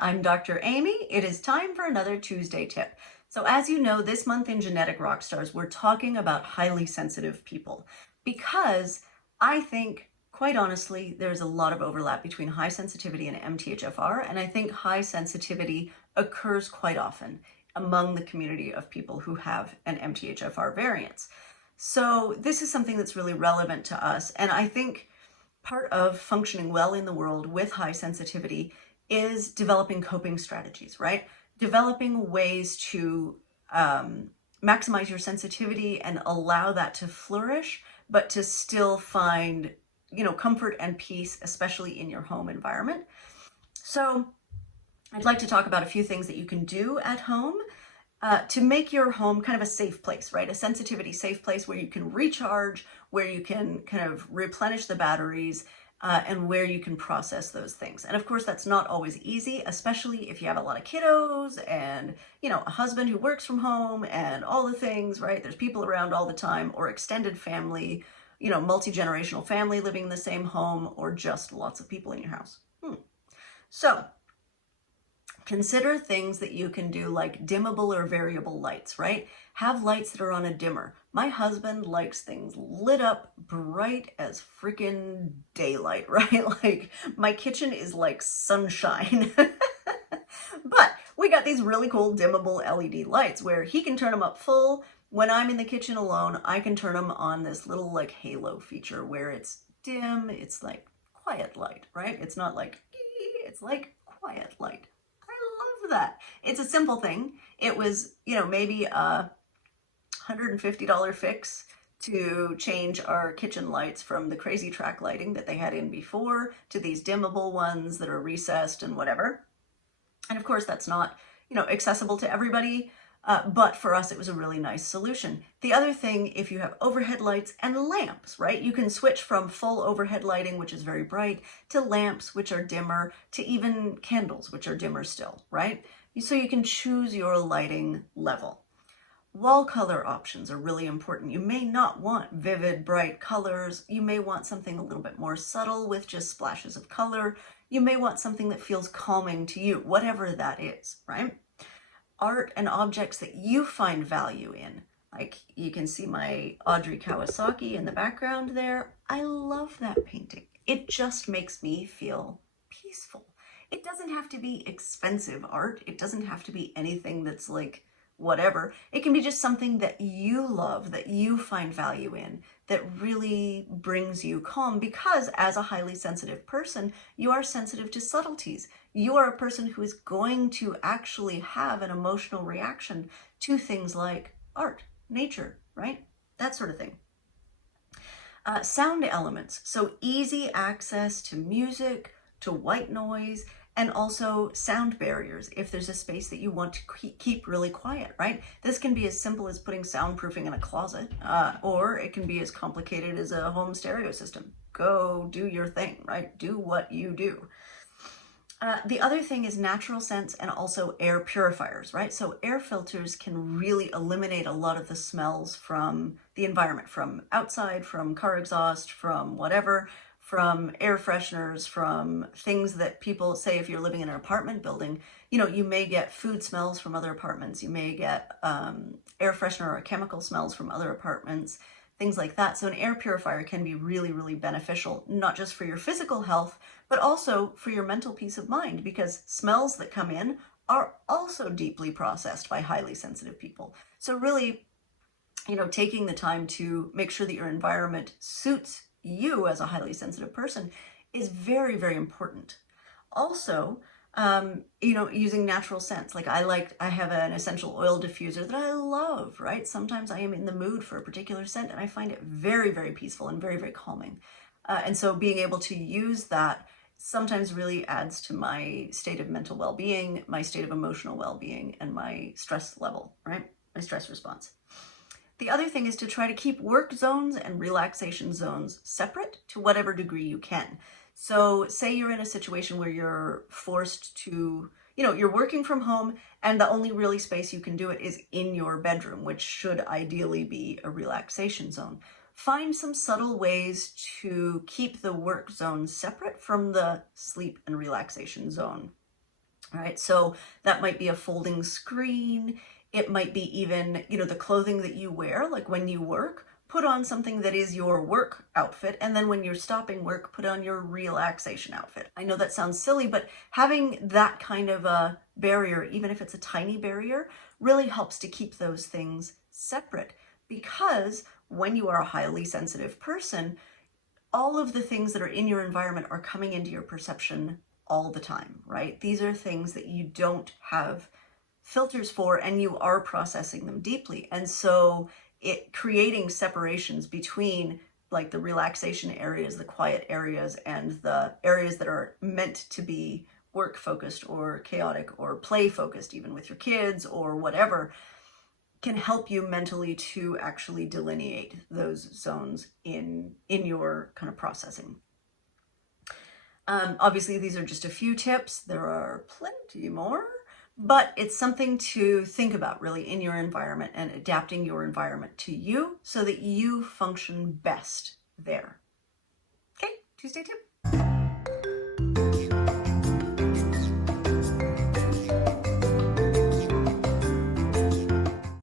I'm Dr. Amy. It is time for another Tuesday tip. So as you know, this month in Genetic Rockstars, we're talking about highly sensitive people because I think, quite honestly, there's a lot of overlap between high sensitivity and MTHFR, and I think high sensitivity occurs quite often among the community of people who have an MTHFR variance. So this is something that's really relevant to us, and I think part of functioning well in the world with high sensitivity is developing coping strategies, right? Developing ways to maximize your sensitivity and allow that to flourish, but to still find, comfort and peace, especially in your home environment. So I'd like to talk about a few things that you can do at home to make your home kind of a safe place, right? A sensitivity safe place where you can recharge, where you can kind of replenish the batteries, and where you can process those things. And of course, that's not always easy, especially if you have a lot of kiddos and, a husband who works from home and all the things, right? There's people around all the time, or extended family, multi-generational family living in the same home, or just lots of people in your house. So consider things that you can do like dimmable or variable lights, right? Have lights that are on a dimmer. My husband likes things lit up bright as freaking daylight, right? Like my kitchen is like sunshine. But we got these really cool dimmable LED lights where he can turn them up full. When I'm in the kitchen alone, I can turn them on this little like halo feature where it's dim, it's like quiet light, right? It's not like, it's like quiet light. That. It's a simple thing. It was, maybe a $150 fix to change our kitchen lights from the crazy track lighting that they had in before to these dimmable ones that are recessed and whatever. And of course, that's not, accessible to everybody. But for us, it was a really nice solution. The other thing, if you have overhead lights and lamps, right, you can switch from full overhead lighting, which is very bright, to lamps, which are dimmer, to even candles, which are dimmer still, right? So you can choose your lighting level. Wall color options are really important. You may not want vivid, bright colors. You may want something a little bit more subtle with just splashes of color. You may want something that feels calming to you, whatever that is, right? Art and objects that you find value in. Like you can see my Audrey Kawasaki in the background there. I love that painting. It just makes me feel peaceful. It doesn't have to be expensive art. It doesn't have to be anything that's like whatever. It can be just something that you love, that you find value in, that really brings you calm, because as a highly sensitive person, you are sensitive to subtleties. You are a person who is going to actually have an emotional reaction to things like art, nature, right? That sort of thing. Sound elements, so easy access to music, to white noise, and also sound barriers if there's a space that you want to keep really quiet, right? This can be as simple as putting soundproofing in a closet, or it can be as complicated as a home stereo system. Go do your thing, right? Do what you do. The other thing is natural scents and also air purifiers, right? So air filters can really eliminate a lot of the smells from the environment, from outside, from car exhaust, from whatever, from air fresheners, from things that people say if you're living in an apartment building, you may get food smells from other apartments. You may get air freshener or chemical smells from other apartments, things like that. So an air purifier can be really, really beneficial, not just for your physical health, but also for your mental peace of mind, because smells that come in are also deeply processed by highly sensitive people. So really, taking the time to make sure that your environment suits you as a highly sensitive person is very, very important. Also, using natural scents. Like I have an essential oil diffuser that I love, right? Sometimes I am in the mood for a particular scent and I find it very, very peaceful and very, very calming. And so being able to use that sometimes really adds to my state of mental well-being, my state of emotional well-being, and my stress level, right? My stress response. The other thing is to try to keep work zones and relaxation zones separate to whatever degree you can. So say you're in a situation where you're forced to, you're working from home and the only really space you can do it is in your bedroom, which should ideally be a relaxation zone. Find some subtle ways to keep the work zone separate from the sleep and relaxation zone. All right, so that might be a folding screen. It might be even, the clothing that you wear, like when you work, put on something that is your work outfit. And then when you're stopping work, put on your relaxation outfit. I know that sounds silly, but having that kind of a barrier, even if it's a tiny barrier, really helps to keep those things separate. Because when you are a highly sensitive person, all of the things that are in your environment are coming into your perception all the time, right? These are things that you don't have filters for, and you are processing them deeply. And so it creating separations between like the relaxation areas, the quiet areas, and the areas that are meant to be work focused or chaotic or play focused, even with your kids or whatever, can help you mentally to actually delineate those zones in your kind of processing. Obviously, these are just a few tips. There are plenty more, but it's something to think about really in your environment and adapting your environment to you so that you function best there. Okay, Tuesday tip.